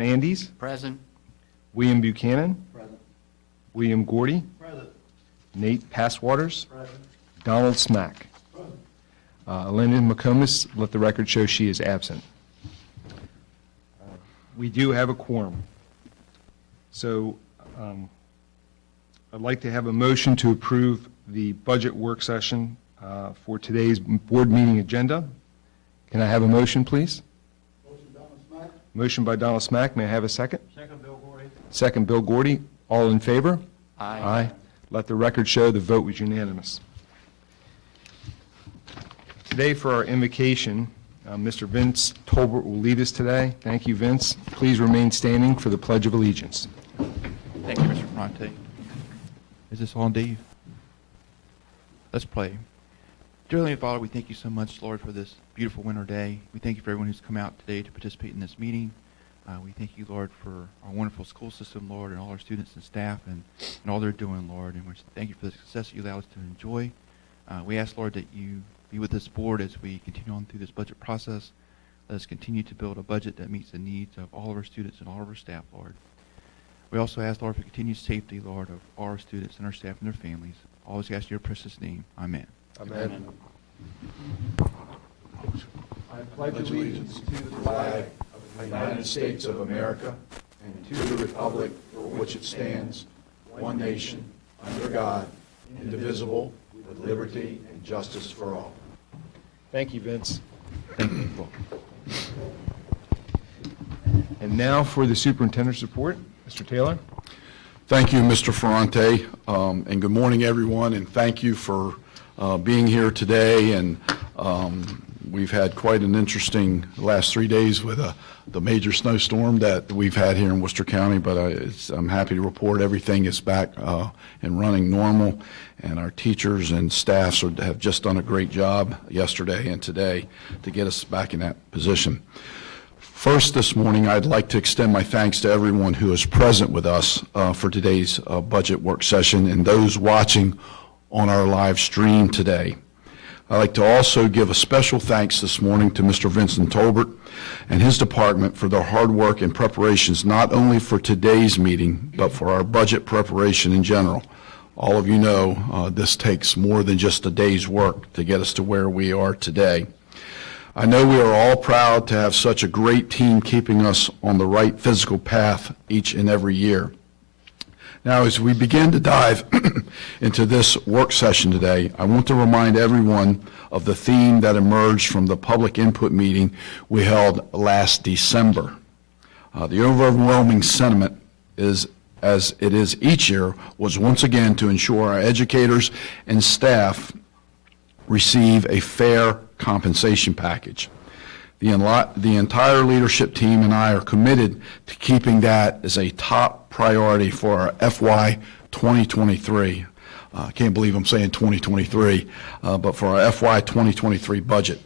Andes, Present. William Buchanan, Present. William Gordy, Present. Nate Passwaters, Present. Donald Smack. Linda McComas, let the record show she is absent. We do have a quorum. So I'd like to have a motion to approve the budget work session for today's board meeting agenda. Can I have a motion, please? Motion, Donald Smack. Motion by Donald Smack. May I have a second? Second, Bill Gordy. Second, Bill Gordy. All in favor? Aye. Let the record show the vote was unanimous. Today, for our invocation, Mr. Vince Tolbert will lead us today. Thank you, Vince. Please remain standing for the Pledge of Allegiance. Thank you, Mr. Ferrante. Is this on, Dave? Let's pray. Dear Heavenly Father, we thank you so much, Lord, for this beautiful winter day. We thank you for everyone who's come out today to participate in this meeting. We thank you, Lord, for our wonderful school system, Lord, and all our students and staff and all they're doing, Lord. And we thank you for the success that you allow us to enjoy. We ask, Lord, that you be with this board as we continue on through this budget process. Let us continue to build a budget that meets the needs of all of our students and all of our staff, Lord. We also ask, Lord, for continued safety, Lord, of all our students and our staff and their families. Always ask in your precious name. Amen. Amen. I pledge allegiance to the flag of the United States of America and to the republic for which it stands, one nation, under God, indivisible, with liberty and justice for all. Thank you, Vince. Thank you. And now for the superintendent's report. Mr. Taylor? Thank you, Mr. Ferrante, and good morning, everyone, and thank you for being here today. And we've had quite an interesting last 3 days with the major snowstorm that we've had here in Worcester County, but I'm happy to report everything is back and running normal, and our teachers and staffs have just done a great job yesterday and today to get us back in that position. First, this morning, I'd like to extend my thanks to everyone who is present with us for today's budget work session and those watching on our live stream today. I'd like to also give a special thanks this morning to Mr. Vincent Tolbert and his department for their hard work and preparations, not only for today's meeting, but for our budget preparation in general. All of you know this takes more than just a day's work to get us to where we are today. I know we are all proud to have such a great team keeping us on the right physical path each and every year. Now, as we begin to dive into this work session today, I want to remind everyone of the theme that emerged from the public input meeting we held last December. The overwhelming sentiment is, as it is each year, was once again to ensure our educators and staff receive a fair compensation package. The entire leadership team and I are committed to keeping that as a top priority for our FY 2023. I can't believe I'm saying 2023, but for our FY 2023 budget.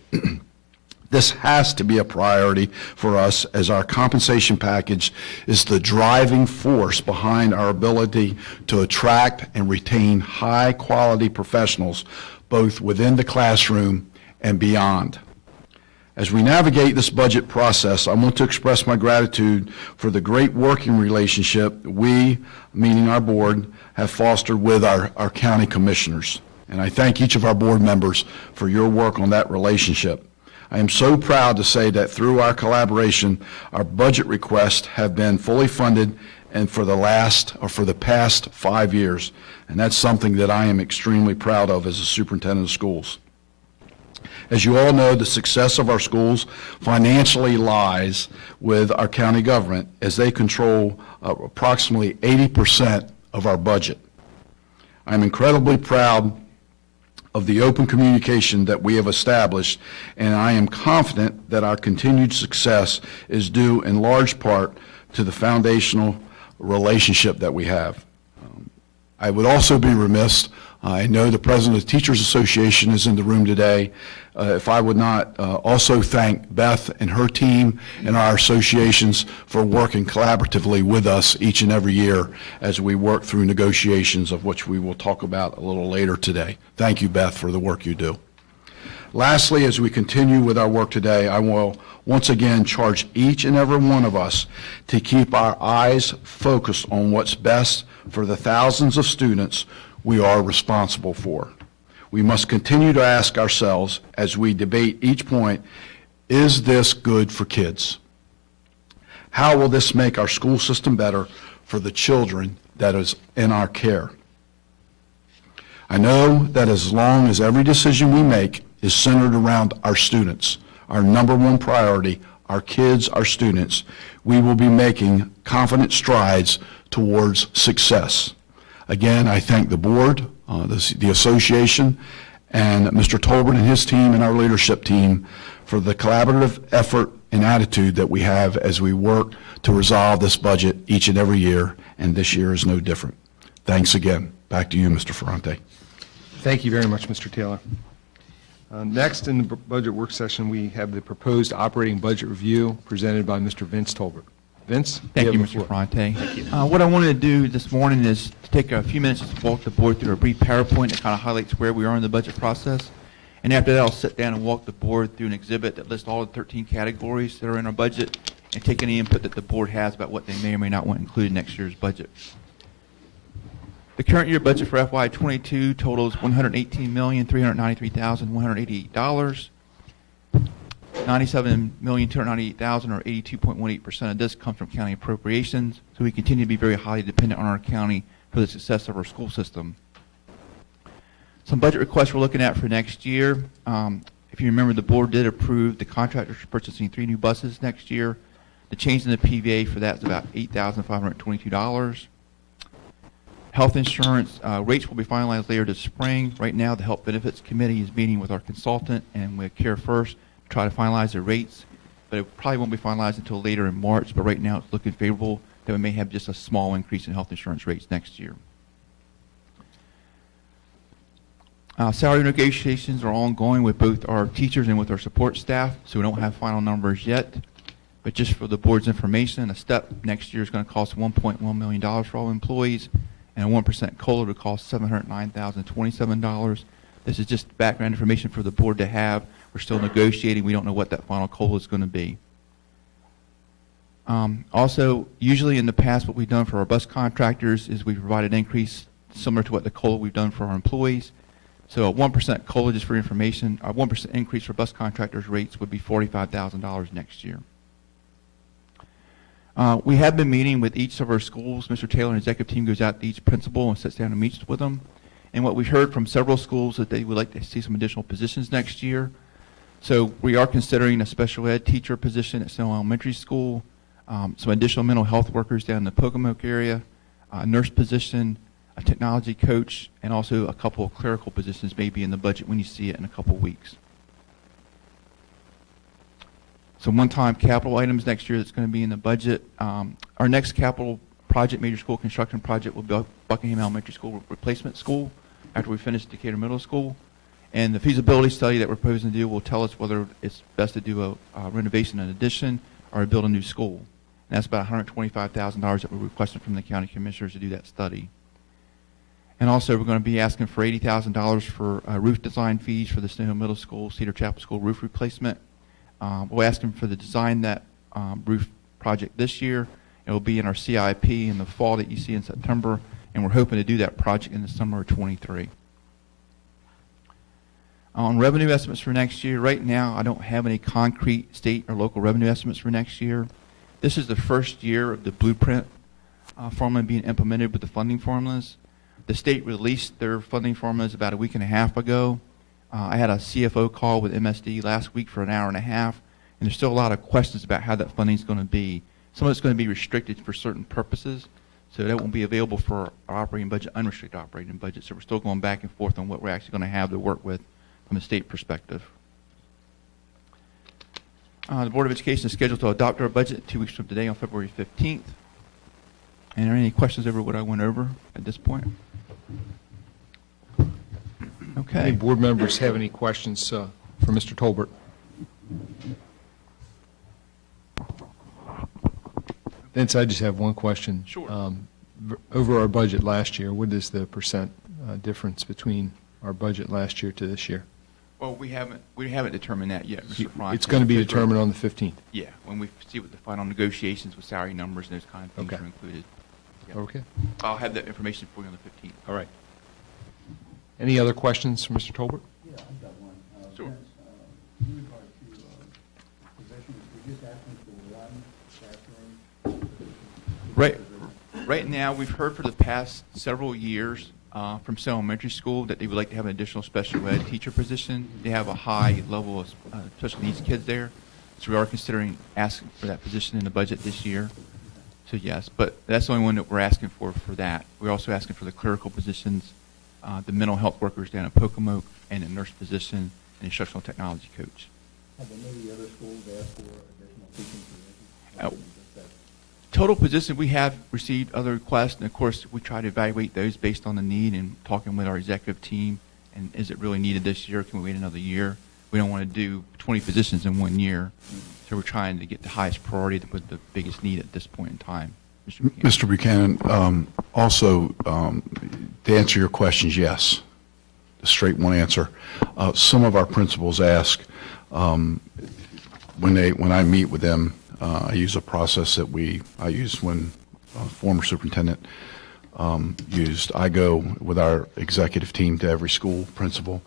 This has to be a priority for us, as our compensation package is the driving force behind our ability to attract and retain high-quality professionals, both within the classroom and beyond. As we navigate this budget process, I want to express my gratitude for the great working relationship we, meaning our board, have fostered with our county commissioners. And I thank each of our board members for your work on that relationship. I am so proud to say that through our collaboration, our budget requests have been fully funded and for the past 5 years. And that's something that I am extremely proud of as a superintendent of schools. As you all know, the success of our schools financially lies with our county government, as they control approximately 80% of our budget. I'm incredibly proud of the open communication that we have established, and I am confident that our continued success is due in large part to the foundational relationship that we have. I would also be remiss, I know the president of the Teachers Association is in the room today, if I would not also thank Beth and her team and our associations for working collaboratively with us each and every year as we work through negotiations, of which we will talk about a little later today. Thank you, Beth, for the work you do. Lastly, as we continue with our work today, I will once again charge each and every one of us to keep our eyes focused on what's best for the thousands of students we are responsible for. We must continue to ask ourselves as we debate each point, is this good for kids? How will this make our school system better for the children that is in our care? I know that as long as every decision we make is centered around our students, our number one priority, our kids, our students, we will be making confident strides towards success. Again, I thank the board, the association, and Mr. Tolbert and his team and our leadership team for the collaborative effort and attitude that we have as we work to resolve this budget each and every year, and this year is no different. Thanks again. Back to you, Mr. Ferrante. Thank you very much, Mr. Taylor. Next, in the budget work session, we have the proposed operating budget review presented by Mr. Vince Tolbert. Vince? Thank you, have the Mr. floor. Ferrante. What I wanted to do this morning is to take a few minutes to walk the board through a brief PowerPoint that kind of highlights where we are in the budget process. And after that, I'll sit down and walk the board through an exhibit that lists all the 13 categories that are in our budget and take any input that the board has about what they may or may not want included in next year's budget. The current year budget for FY22 totals $118,393,188. $97,298,000, or 82.18% of this comes from county appropriations. So we continue to be very highly dependent on our county for the success of our school system. Some budget requests we're looking at for next year. If you remember, the board did approve the contractors purchasing 3 new buses next year. The change in the PVA for that is about $8,522. Health insurance rates will be finalized later this spring. Right now, the Health Benefits Committee is meeting with our consultant and with Care First to try to finalize the rates, but it probably won't be finalized until later in March, but right now it's looking favorable that we may have just a small increase in health insurance rates next year. Salary negotiations are ongoing with both our teachers and with our support staff, so we don't have final numbers yet. But just for the board's information, a step next year is going to cost $1.1 million for all employees, and a 1% COLA to cost $709,027. This is just background information for the board to have. We're still negotiating. We don't know what that final COLA is going to be. Also, usually in the past, what we've done for our bus contractors is we've provided an increase similar to what the COLA we've done for our employees. So a 1% COLA, just for information, a 1% increase for bus contractors' rates would be $45,000 next year. We have been meeting with each of our schools. Mr. Taylor and executive team goes out to each principal and sits down and meets with them. And what we've heard from several schools that they would like to see some additional positions next year. So we are considering a special ed teacher position at Snow Elementary School, some additional mental health workers down in the Pocomoke area, a nurse position, a technology coach, and also a couple of clerical positions maybe in the budget when you see it in a couple of weeks. Some one-time capital items next year that's going to be in the budget. Our next capital project, major school construction project, will be Buckingham Elementary School replacement school after we finish Decatur Middle School. And the feasibility study that we're proposing to do will tell us whether it's best to do a renovation and addition or build a new school. And that's about $125,000 that we're requesting from the county commissioners to do that study. And also, we're going to be asking for $80,000 for roof design fees for the Snow Hill Middle School, Cedar Chapel School roof replacement. We're asking for the design that roof project this year. It will be in our CIP in the fall that you see in September, and we're hoping to do that project in the summer of '23. On revenue estimates for next year, right now I don't have any concrete state or local revenue estimates for next year. This is the first year of the blueprint formula being implemented with the funding formulas. The state released their funding formulas about a week and a half ago. I had a CFO call with MSD last week for an hour and a half, and there's still a lot of questions about how that funding is going to be. Some of it's going to be restricted for certain purposes, so that won't be available for our operating budget, unrestricted operating budget. So we're still going back and forth on what we're actually going to have to work with from a state perspective. The Board of Education is scheduled to adopt our budget 2 weeks from today on February 15th. And are there any questions over what I went over at this point? Okay. Any board members have any questions for Mr. Tolbert? Vince, I just have one question. Sure. Over our budget last year, what is the percent difference between our budget last year to this year? Well, we haven't determined that yet, Mr. Fronte. It's going to be because we're- determined on the 15th. Yeah, when we see what the final negotiations with salary numbers and those kind of things Okay. are included. Yeah. Okay, I'll have that information for you on the 15th. all right. Any other questions for Mr. Tolbert? Yeah, I've got one. Sure. Vince, in regard to positions, we're just asking for one classroom. Right now, we've heard for the past several years from some elementary school that they would like to have an additional special ed teacher position. They have a high level of special needs kids there, so we are considering asking for that position in the budget this year. So yes, but that's the only one that we're asking for that. We're also asking for the clerical positions, the mental health workers down at Pocomoke, and a nurse position, and instructional technology coach. Have any of the other schools asked for additional teaching positions? Oh. Total position, we have received other requests, and of course, we try to evaluate those based on the need and talking with our executive team, and is it really needed this year? Can we wait another year? We don't want to do 20 positions in 1 year, so we're trying to get the highest priority with the biggest need at this point in time. Mr. Buchanan, also, to answer your questions, yes, a straight one answer. Some of our principals ask, when I meet with them, I use a process that I used when former superintendent used. I go with our executive team to every school principal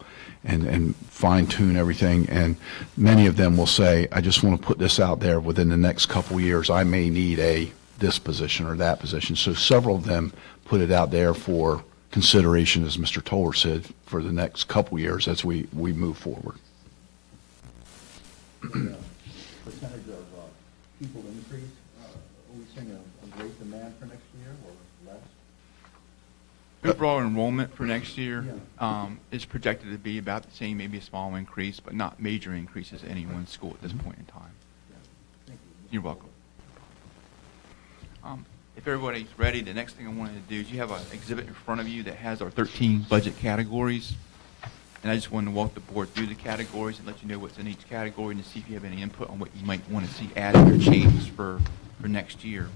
and fine tune everything. And many of them will say, I just want to put this out there, within the next couple years, I may need this position or that position. So several of them put it out there for consideration, as Mr. Toller said, for the next couple years as we move forward. Percentage of people increase, are we seeing a great demand for next year or less? Overall enrollment for next year is projected to be about the same, maybe a small increase, but not major increases at any one school at this point in time. Thank you. You're welcome. If everybody's ready, the next thing I wanted to do is you have an exhibit in front of you that has our 13 budget categories. And I just wanted to walk the board through the categories and let you know what's in each category and to see if you have any input on what you might want to see added or changed for next year.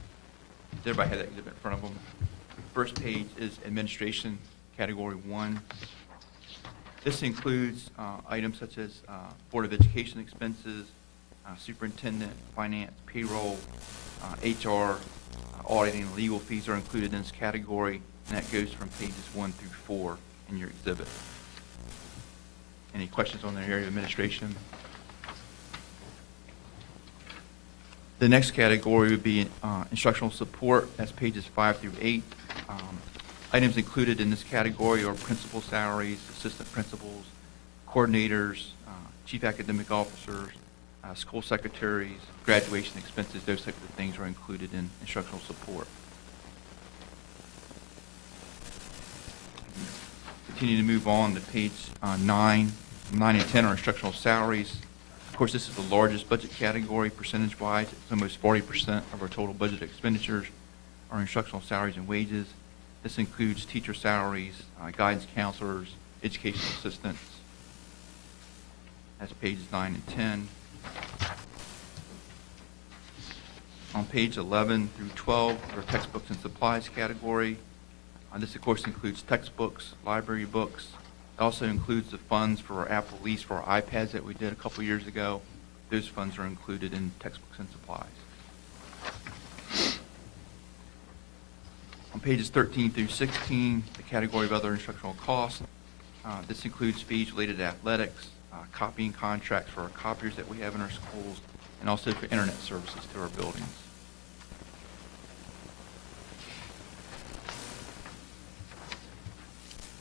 Does everybody have that exhibit in front of them? First page is administration, category 1. This includes items such as Board of Education expenses, superintendent, finance, payroll, HR, auditing, and legal fees are included in this category, and that goes from pages 1 through 4 in your exhibit. Any questions on the area of administration? The next category would be instructional support. That's pages 5 through 8. Items included in this category are principal salaries, assistant principals, coordinators, chief academic officers, school secretaries, graduation expenses, those types of things are included in instructional support. Continue to move on to page 9. 9 and 10 are instructional salaries. Of course, this is the largest budget category percentage-wise. It's almost 40% of our total budget expenditures are instructional salaries and wages. This includes teacher salaries, guidance counselors, educational assistants. That's pages 9 and 10. On page 11 through 12, our textbooks and supplies category. This, of course, includes textbooks, library books. It also includes the funds for our Apple lease for our iPads that we did a couple years ago. Those funds are included in textbooks and supplies. On pages 13 through 16, the category of other instructional costs. This includes fees related to athletics, copying contracts for our copiers that we have in our schools, and also for internet services to our buildings.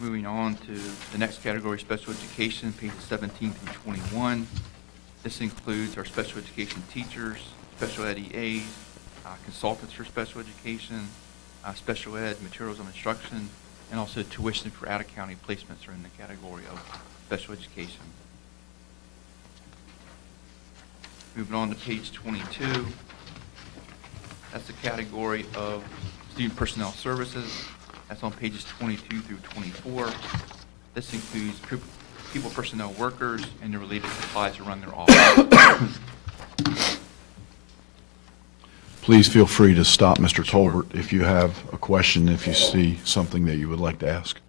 Moving on to the next category, special education, pages 17 through 21. This includes our special education teachers, special ed EAs, consultants for special education, special ed materials of instruction, and also tuition for out-of-county placements are in the category of special education. Moving on to page 22. That's the category of student personnel services. That's on pages 22 through 24. This includes people personnel workers and the related supplies to run their office. Please feel free to stop Mr. Tolbert if you have a question, if you see something that you would like to ask.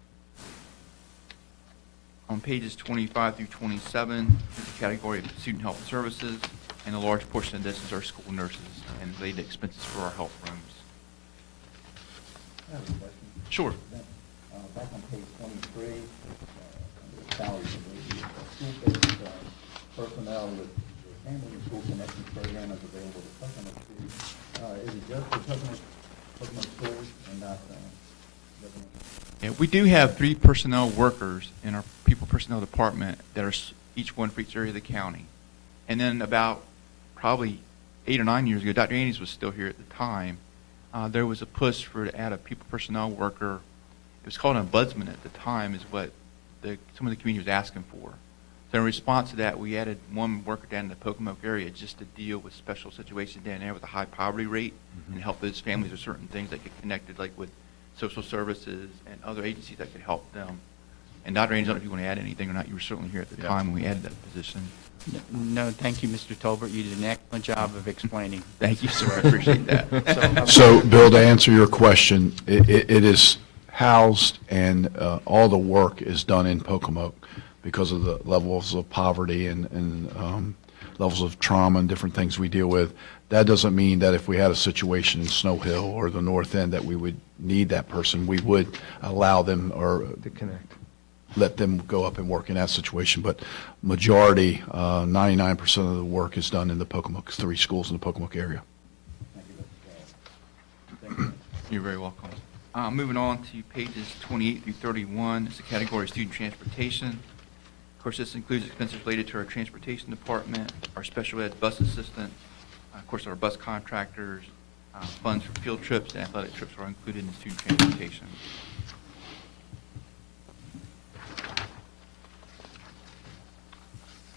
On pages 25 through 27 is the category of student health services, and a large portion of this is our school nurses and related expenses for our health rooms. I have a question. Sure. Back on page 23, under the salaries and wages, school-based personnel with handling the school connections program is available to Pocono students. Is it just for Pocono schools and not government? Yeah, we do have 3 personnel workers in our people personnel department that are each one for each area of the county. And then about probably 8 or 9 years ago, Dr. Andes was still here at the time, there was a push for to add a people personnel worker. It was called an ombudsman at the time, is what some of the community was asking for. So in response to that, we added 1 worker down in the Pocomoke area just to deal with special situations down there with a high poverty rate and help those families with certain things that get connected, like with social services and other agencies that could help them. And Dr. Andes, I don't know if you want to add anything or not. You were certainly here at the time when we added that position. No, thank you, Mr. Tolbert. You did an excellent job of explaining. Thank you, sir. I appreciate that. So, Bill, to answer your question, it is housed and all the work is done in Pocomoke because of the levels of poverty and levels of trauma and different things we deal with. That doesn't mean that if we had a situation in Snow Hill or the North End that we would need that person. We would allow them or To connect. let them go up and work in that situation. But majority, 99% of the work is done in the Pocomoke, 3 schools in the Pocomoke area. Thank you. Thank you. You're very welcome. Moving on to pages 28 through 31, it's the category of student transportation. Of course, this includes expenses related to our transportation department, our special ed bus assistant, of course, our bus contractors, funds for field trips and athletic trips are included in student transportation.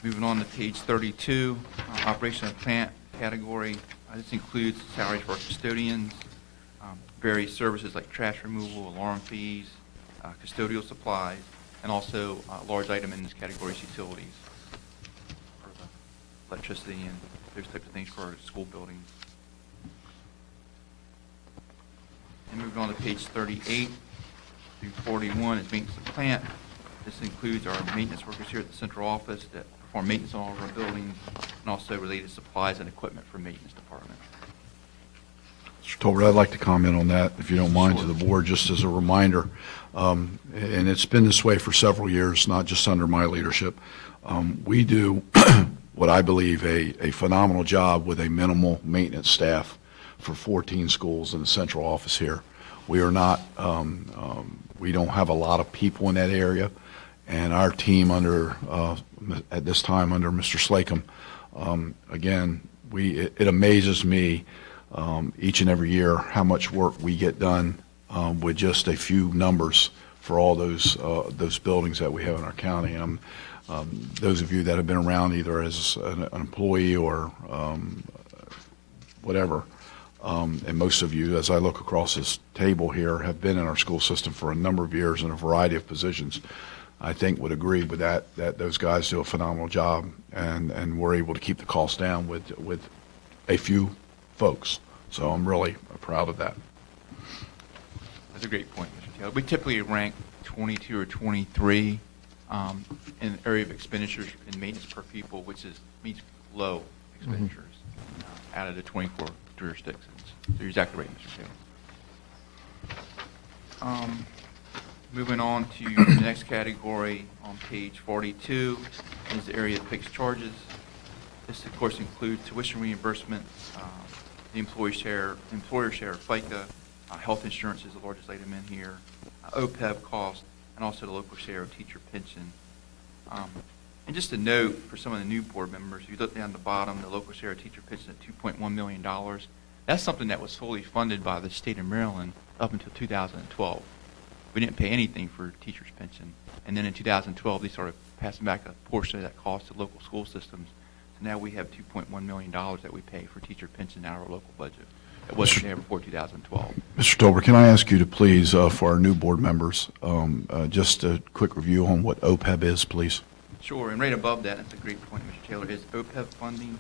Moving on to page 32, operation of plant category. This includes salaries for our custodians, various services like trash removal, alarm fees, custodial supplies, and also a large item in this category is utilities, for the electricity and those types of things for our school buildings. And moving on to page 38 through 41 is maintenance of plant. This includes our maintenance workers here at the central office that perform maintenance on all of our buildings, and also related supplies and equipment for maintenance department. Mr. Tolbert, I'd like to comment on that, if you don't mind, to Sure. the board, just as a reminder. And it's been this way for several years, not just under my leadership. We do what I believe a phenomenal job with a minimal maintenance staff for 14 schools in the central office here. We are not, we don't have a lot of people in that area, and our team under, at this time under Mr. Slacum, again, it amazes me each and every year how much work we get done with just a few numbers for all those buildings that we have in our county. And those of you that have been around either as an employee or whatever, and most of you, as I look across this table here, have been in our school system for a number of years in a variety of positions, I think would agree with that those guys do a phenomenal job, and we're able to keep the costs down with a few folks. So I'm really proud of that. That's a great point, Mr. Taylor. We typically rank 22 or 23 in the area of expenditures and maintenance per pupil, which means low expenditures out of the 24 jurisdictions. So you're exactly right, Mr. Taylor. Moving on to the next category on page 42 is the area of fixed charges. This, of course, includes tuition reimbursement, the employer share of FICA, health insurance is the largest item in here, OPEB cost, and also the local share of teacher pension. And just a note for some of the new board members, if you look down the bottom, the local share of teacher pension at $2.1 million. That's something that was fully funded by the state of Maryland up until 2012. We didn't pay anything for teachers' pension. And then in 2012, they started passing back a portion of that cost to local school systems. So now we have $2.1 million that we pay for teacher pension out of our local budget. It wasn't there before 2012. Mr. Tolbert, can I ask you to please, for our new board members, just a quick review on what OPEB is, please? Sure, and right above that, that's a great point, Mr. Taylor, is OPEB funding.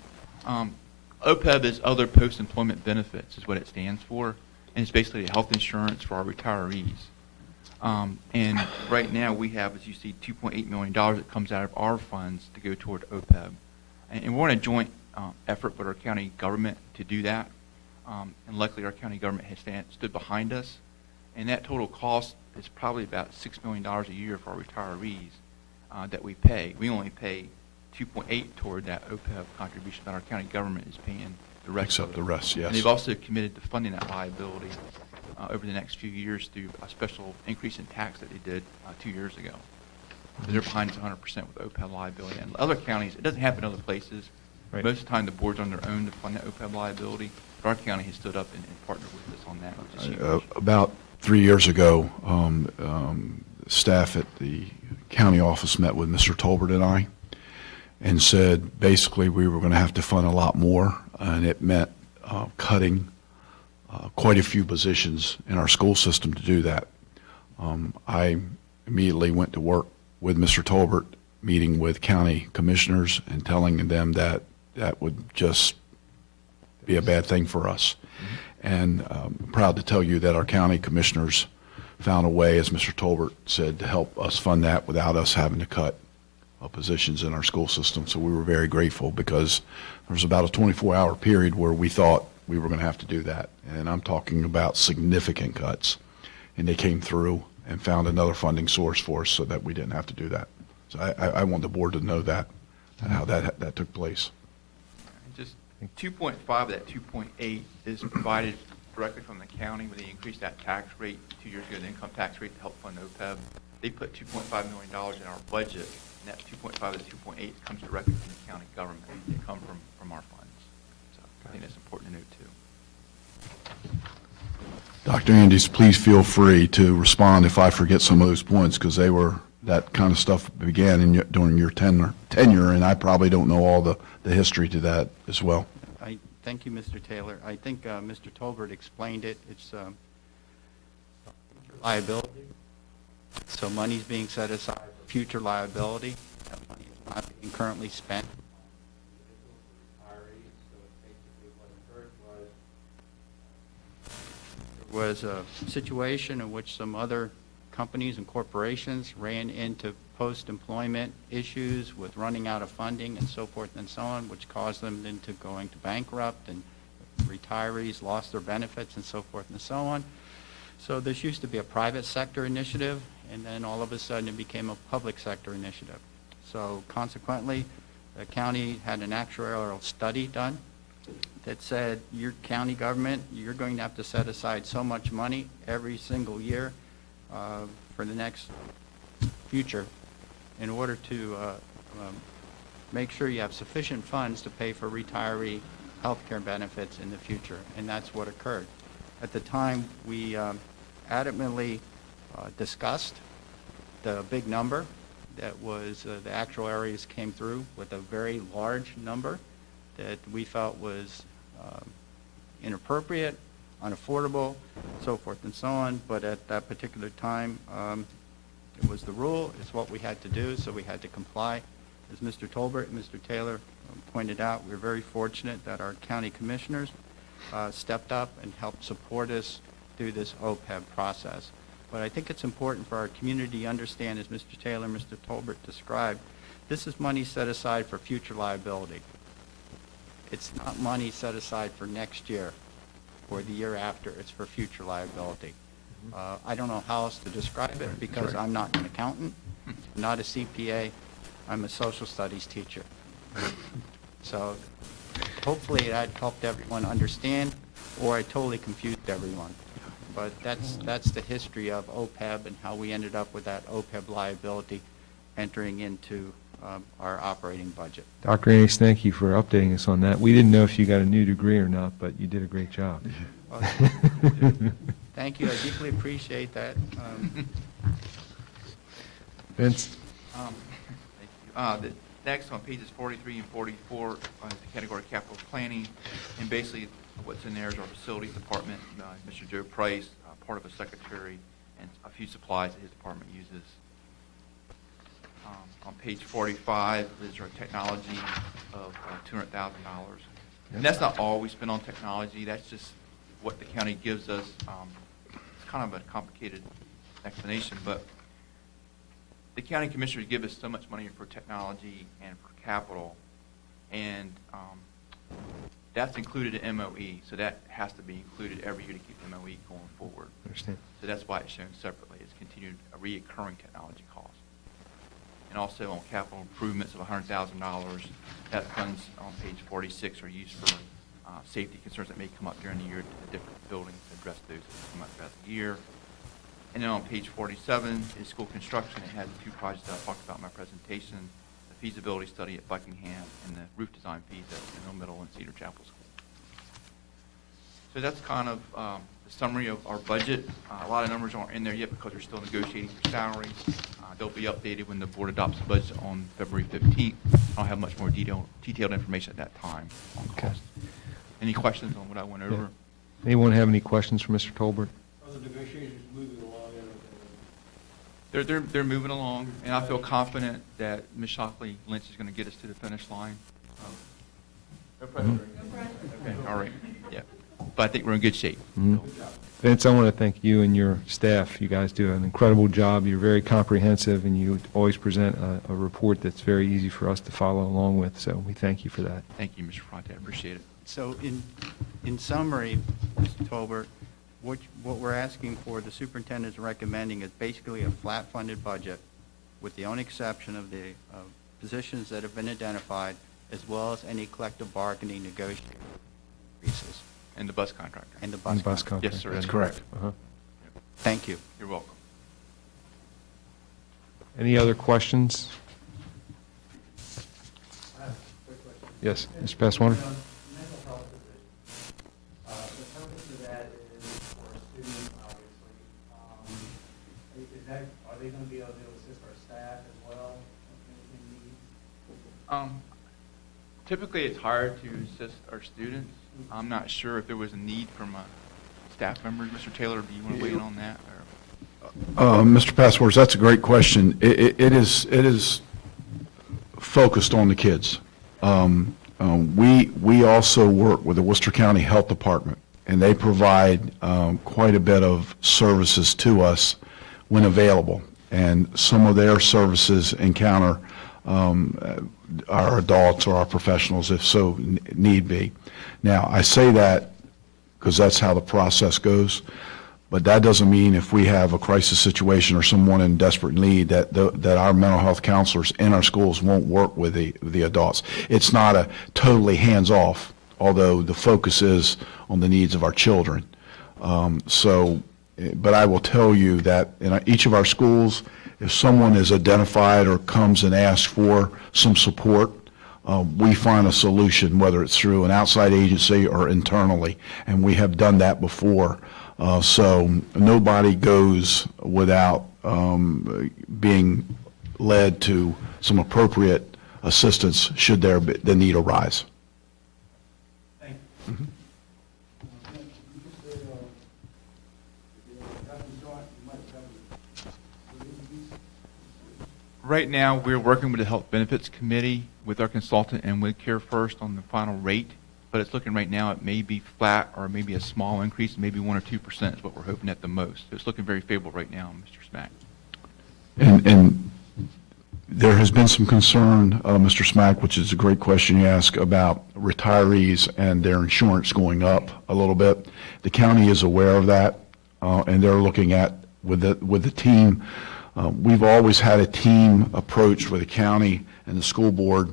OPEB is Other Post-Employment Benefits is what it stands for, and it's basically health insurance for our retirees. And right now, we have, as you see, $2.8 million that comes out of our funds to go toward OPEB. And we're in a joint effort with our county government to do that. And luckily, our county government has stood behind us. And that total cost is probably about $6 million a year for our retirees that we pay. We only pay 2.8 toward that OPEB contribution that our county government is paying the rest Except of it. the rest, yes. And they've also committed to funding that liability over the next few years through a special increase in tax that they did 2 years ago. They're behind us 100% with OPEB liability. And other counties, it doesn't happen in other places. Right. Most of the time, the board's on their own to fund that OPEB liability. But our county has stood up and partnered with us on that, which is huge. About 3 years ago, staff at the county office met with Mr. Tolbert and I and said basically we were going to have to fund a lot more, and it meant cutting quite a few positions in our school system to do that. I immediately went to work with Mr. Tolbert, meeting with county commissioners and telling them that that would just be a bad thing for us. And I'm proud to tell you that our county commissioners found a way, as Mr. Tolbert said, to help us fund that without us having to cut positions in our school system. So we were very grateful, because there was about a 24-hour period where we thought we were going to have to do that. And I'm talking about significant cuts. And they came through and found another funding source for us so that we didn't have to do that. So I want the board to know that and how that took place. Just 2.5 of that 2.8 is provided directly from the county when they increased that tax rate 2 years ago, the income tax rate, to help fund OPEB. They put $2.5 million in our budget, and that 2.5 to 2.8 comes directly from the county government. They come from our funds. So I think that's important to note, too. Dr. Andes, please feel free to respond if I forget some of those points, because that kind of stuff began during your tenure, and I probably don't know all the history to that as well. Thank you, Mr. Taylor. I think Mr. Tolbert explained it. It's liability. So money's being set aside for future liability. That money is not being currently spent. There was a situation in which some other companies and corporations ran into post-employment issues with running out of funding and so forth and so on, which caused them into going to bankrupt, and retirees lost their benefits and so forth and so on. So this used to be a private sector initiative, and then all of a sudden it became a public sector initiative. So consequently, the county had an actuarial study done that said, your county government, you're going to have to set aside so much money every single year for the next future in order to make sure you have sufficient funds to pay for retiree health care benefits in the future. And that's what occurred. At the time, we adamantly discussed the big number that was, the actuaries came through with a very large number that we felt was inappropriate, unaffordable, so forth and so on. But at that particular time, it was the rule. It's what we had to do, so we had to comply. As Mr. Tolbert and Mr. Taylor pointed out, we're very fortunate that our county commissioners stepped up and helped support us through this OPEB process. But I think it's important for our community to understand, as Mr. Taylor and Mr. Tolbert described, this is money set aside for future liability. It's not money set aside for next year or the year after. It's for future liability. I don't know how else to describe it, because I'm not an accountant, not a CPA. I'm a social studies teacher. So hopefully that helped everyone understand, or I totally confused everyone. But that's the history of OPEB and how we ended up with that OPEB liability entering into our operating budget. Dr. Andes, thank you for updating us on that. We didn't know if you got a new degree or not, but you did a great job. Thank you. I deeply appreciate that. Vince? Thank you. The next on pages 43 and 44 is the category capital planning, and basically what's in there is our facilities department, Mr. Joe Price, part of a secretary, and a few supplies that his department uses. On page 45 is our technology of $200,000. And that's not all we spend on technology. That's just what the county gives us. It's kind of a complicated explanation, but the county commissioners give us so much money for technology and for capital, and that's included in MOE, so that has to be included every year to keep MOE going forward. Understand. So that's why it's shown separately. It's continued a reoccurring technology cost. And also on capital improvements of $100,000, that funds on page 46 are used for safety concerns that may come up during the year at different buildings to address those that come up throughout the year. And then on page 47 is school construction. It has two projects that I talked about in my presentation, the feasibility study at Buckingham and the roof design fees at Mill Middle and Cedar Chapel School. So that's kind of the summary of our budget. A lot of numbers aren't in there yet because we're still negotiating for salaries. They'll be updated when the board adopts the budget on February 15th. I'll have much more detailed information at that time on Okay. cost. Any questions on what I went over? Yeah. Anyone have any questions for Mr. Tolbert? Are the negotiations moving along? They're moving along, and I feel confident that Ms. Shockley Lynch is going to get us to the finish line. No pressure. Okay, all right, yeah. But I think we're in good shape. Mhm. Vince, I want to thank you and your staff. You guys do an incredible job. You're very comprehensive, and you always present a report that's very easy for us to follow along with, so we thank you for that. Thank you, Mr. Fronte, I appreciate it. So in summary, Mr. Tolbert, what we're asking for, the superintendent is recommending is basically a flat-funded budget with the only exception of the positions that have been identified, as well as any collective bargaining negotiated increases. And the bus contractor. And the And bus bus contract. contract. Yes, sir. That's correct. Uh-huh. Thank you. You're welcome. Any other questions? I have a quick question. Yes, Mr. Passwater? Mental health position. The purpose of that is for students, obviously. Are they going to be able to assist our staff as well in needs? Typically, it's hard to assist our students. I'm not sure if there was a need from staff members. Mr. Taylor, do you want to weigh in on that? Or? Mr. Passwords, that's a great question. It is focused on the kids. We also work with the Worcester County Health Department, and they provide quite a bit of services to us when available. And some of their services encounter our adults or our professionals if so need be. Now, I say that because that's how the process goes, but that doesn't mean if we have a crisis situation or someone in desperate need that our mental health counselors in our schools won't work with the adults. It's not a totally hands-off, although the focus is on the needs of our children. But I will tell you that in each of our schools, if someone is identified or comes and asks for some support, we find a solution, whether it's through an outside agency or internally, and we have done that before. So nobody goes without being led to some appropriate assistance should the need arise. Thank you. Right now, we're working with the Health Benefits Committee with our consultant and with Care First on the final rate, but it's looking right now it may be flat or maybe a small increase, maybe 1 or 2% is what we're hoping at the most. So it's looking very favorable right now, Mr. Smack. And there has been some concern, Mr. Smack, which is a great question you ask, about retirees and their insurance going up a little bit. The county is aware of that, and they're looking at, with the team, we've always had a team approach with the county and the school board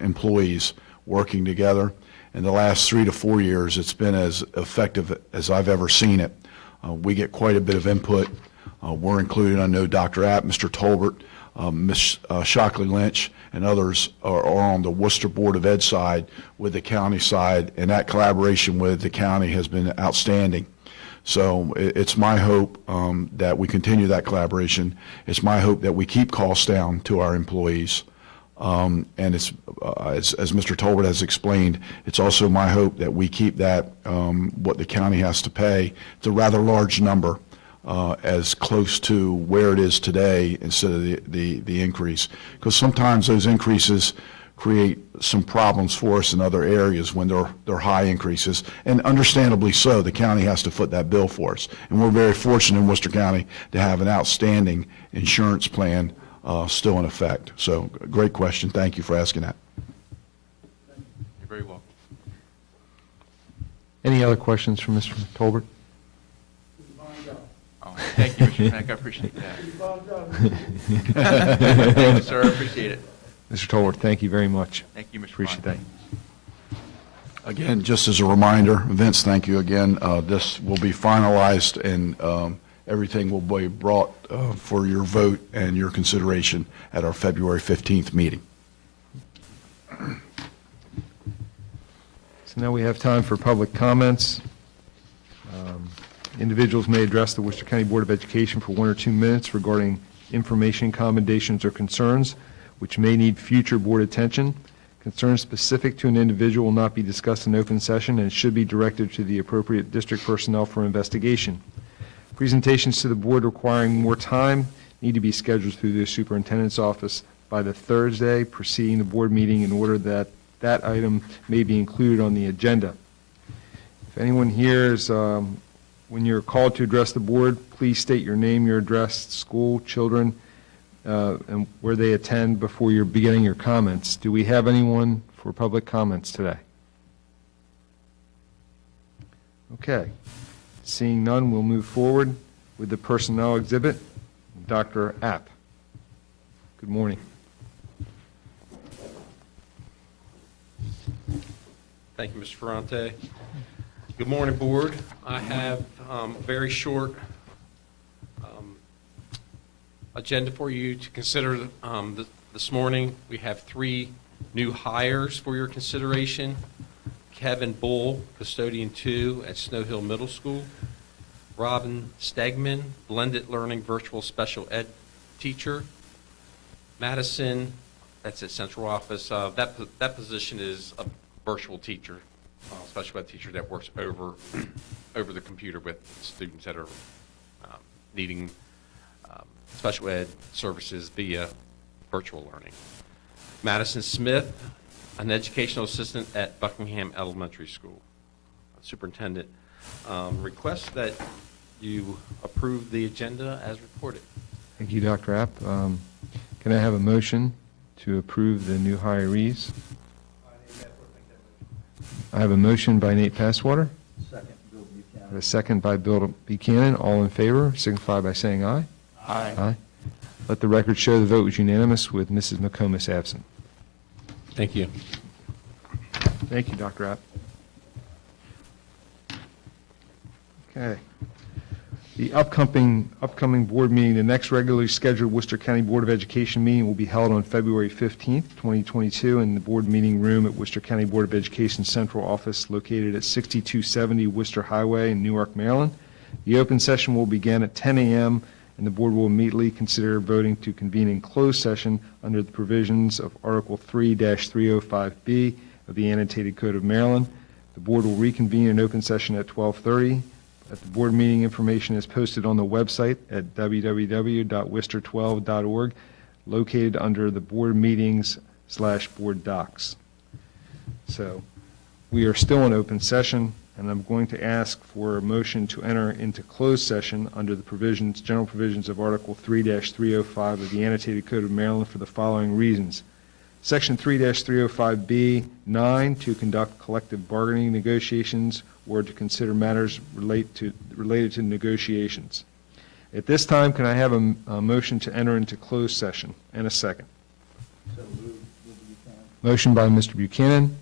employees working together. In the last 3 to 4 years, it's been as effective as I've ever seen it. We get quite a bit of input. We're included, I know Dr. App, Mr. Tolbert, Ms. Shockley Lynch, and others are on the Worcester Board of Ed side with the county side, and that collaboration with the county has been outstanding. So it's my hope that we continue that collaboration. It's my hope that we keep costs down to our employees. And it's, as Mr. Tolbert has explained, it's also my hope that we keep that, what the county has to pay, it's a rather large number, as close to where it is today instead of the increase. Because sometimes those increases create some problems for us in other areas when there are high increases, and understandably so. The county has to foot that bill for us. And we're very fortunate in Worcester County to have an outstanding insurance plan still in effect. So, great question. Thank you for asking that. You're very welcome. Any other questions for Mr. Tolbert? Oh, thank you, Mr. Frank. I appreciate that. Thank you, sir. I appreciate it. Mr. Tolbert, thank you very much. Thank you, Mr. Appreciate that. Fontaine. Again, just as a reminder, Vince, thank you again. This will be finalized, and everything will be brought for your vote and your consideration at our February 15th meeting. So now we have time for public comments. Individuals may address the Worcester County Board of Education for 1 or 2 minutes regarding information, commendations, or concerns which may need future board attention. Concerns specific to an individual will not be discussed in open session and should be directed to the appropriate district personnel for investigation. Presentations to the board requiring more time need to be scheduled through the superintendent's office by the Thursday preceding the board meeting in order that that item may be included on the agenda. If anyone here is, when you're called to address the board, please state your name, your address, school, children, and where they attend before you're beginning your comments. Do we have anyone for public comments today? Okay. Seeing none, we'll move forward with the personnel exhibit. Dr. App. Good morning. Thank you, Mr. Ferrante. Good morning, Board. I have a very short agenda for you to consider this morning. We have 3 new hires for your consideration. Kevin Bull, Custodian 2 at Snow Hill Middle School. Robin Stegman, Blended Learning Virtual Special Ed Teacher. Madison, that's at Central Office. That position is a virtual teacher, special ed teacher that works over the computer with students that are needing special ed services via virtual learning. Madison Smith, an educational assistant at Buckingham Elementary School. Superintendent requests that you approve the agenda as reported. Thank you, Dr. App. Can I have a motion to approve the new hirees? I have a motion by Nate Passwater. Second, Bill I have Buchanan. a second by Bill Buchanan. All in favor, signify by saying aye. Aye. Aye. Let the record show the vote was unanimous with Mrs. McComas absent. Thank you. Thank you, Dr. App. Okay. The upcoming board meeting, the next regularly scheduled Worcester County Board of Education meeting will be held on February 15th, 2022, in the board meeting room at Worcester County Board of Education Central Office located at 6270 Worcester Highway in Newark, Maryland. The open session will begin at 10 a.m., and the board will immediately consider voting to convene in closed session under the provisions of Article 3-305B of the Annotated Code of Maryland. The board will reconvene in open session at 12:30. The board meeting information is posted on the website at www.worcester12.org, located under the board meetings/board docs. So we are still in open session, and I'm going to ask for a motion to enter into closed session under the provisions, general provisions of Article 3-305 of the Annotated Code of Maryland for the following reasons. Section 3-305B9, to conduct collective bargaining negotiations or to consider matters related to negotiations. At this time, can I have a motion to enter into closed session and a second? So moved, Bill Buchanan. Motion by Mr. Buchanan,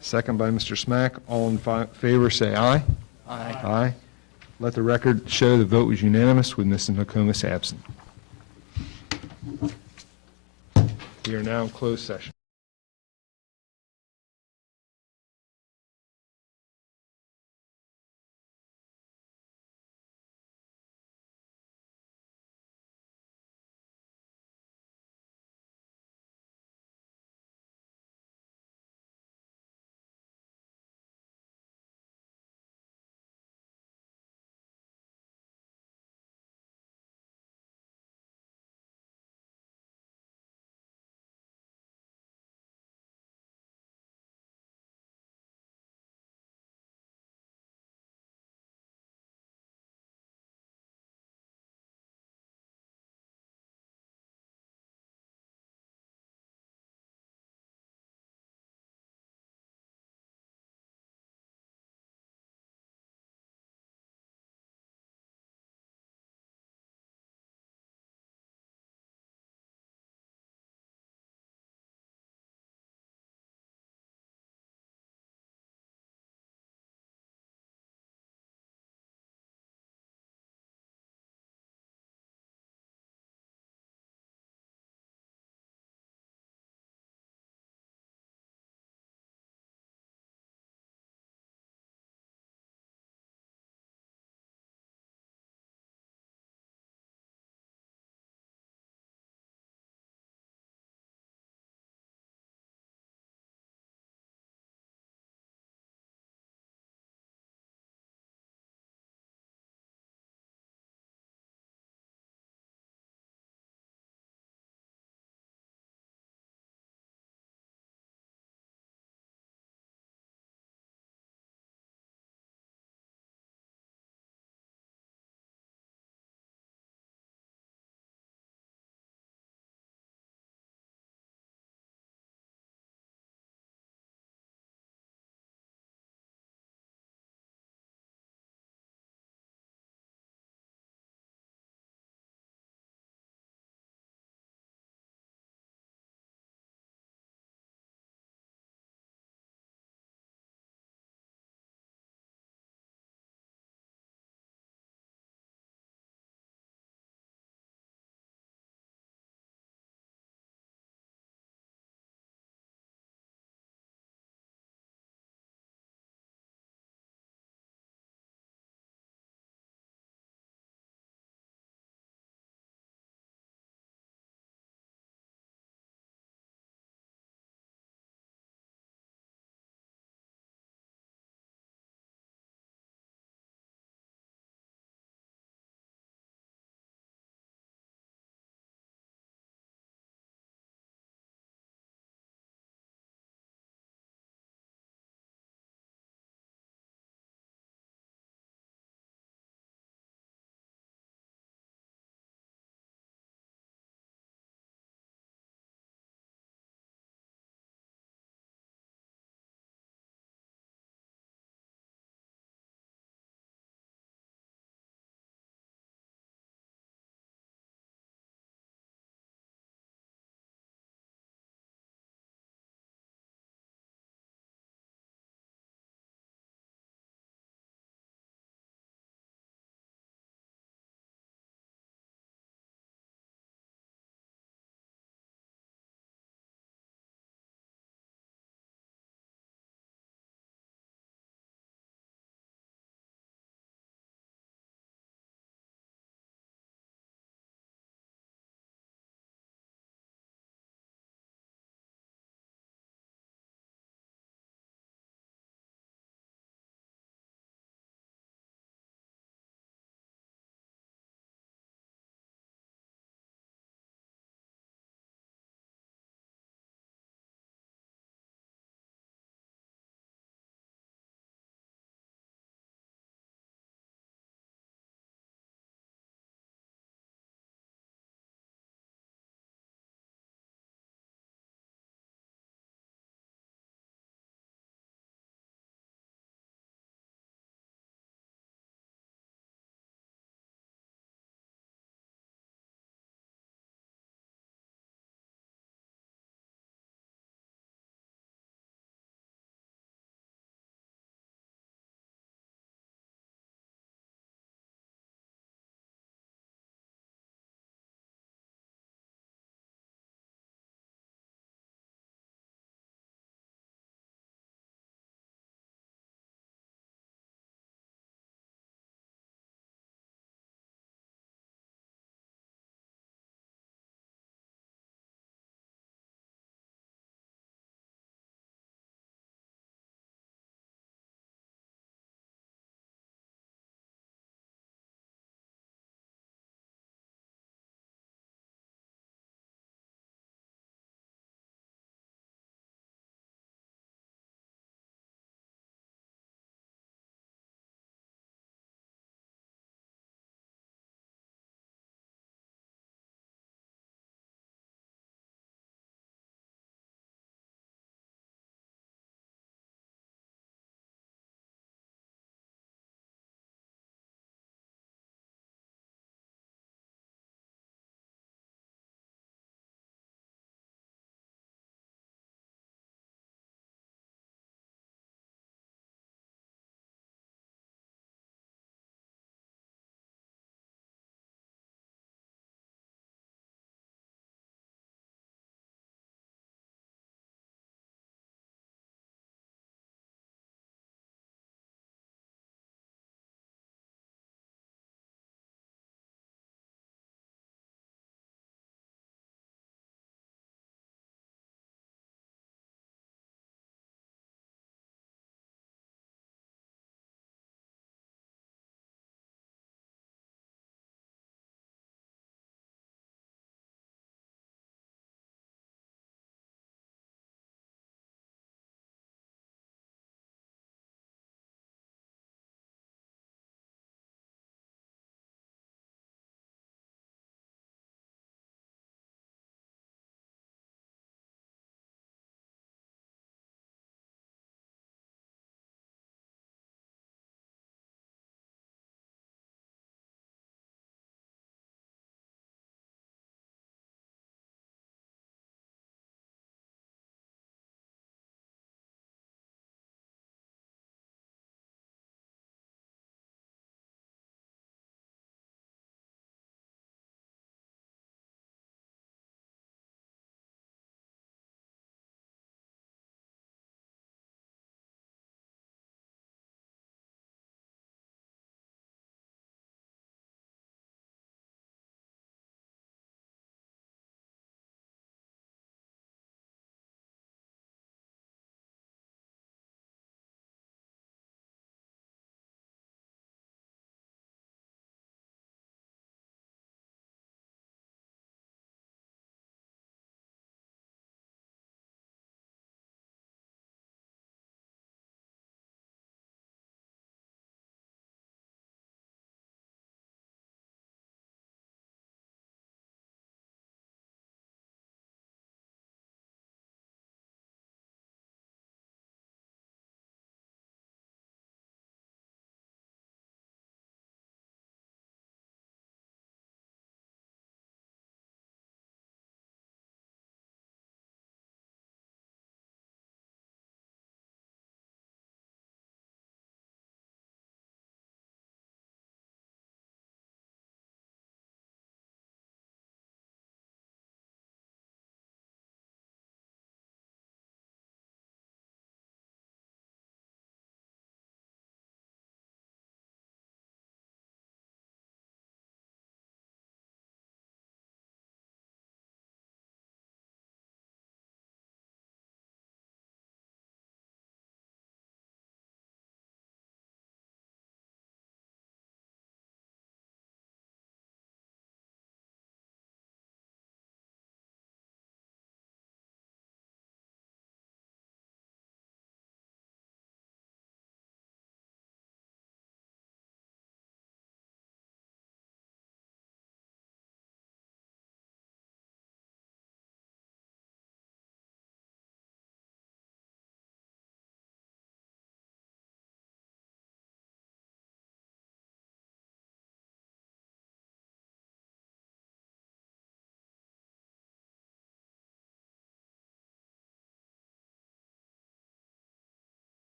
second by Mr. Smack. All in favor, say aye. Aye. Aye. Let the record show the vote was unanimous with Mrs. McComas absent. We are now in closed session.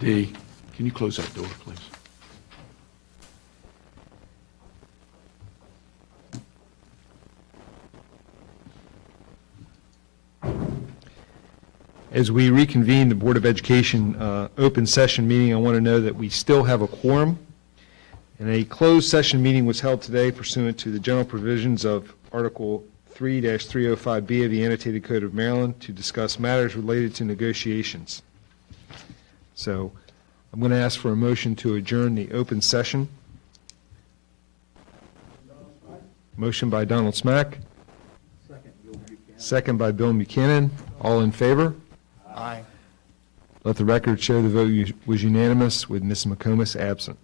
Dee, can you close that door, please? As we reconvene the Board of Education open session meeting, I want to know that we still have a quorum. And a closed session meeting was held today pursuant to the general provisions of Article 3-305B of the Annotated Code of Maryland to discuss matters related to negotiations. So I'm going to ask for a motion to adjourn the open session. Motion by Donald Smack. Second by Bill Buchanan. All in favor? Aye. Let the record show the vote was unanimous with Ms. McComas absent.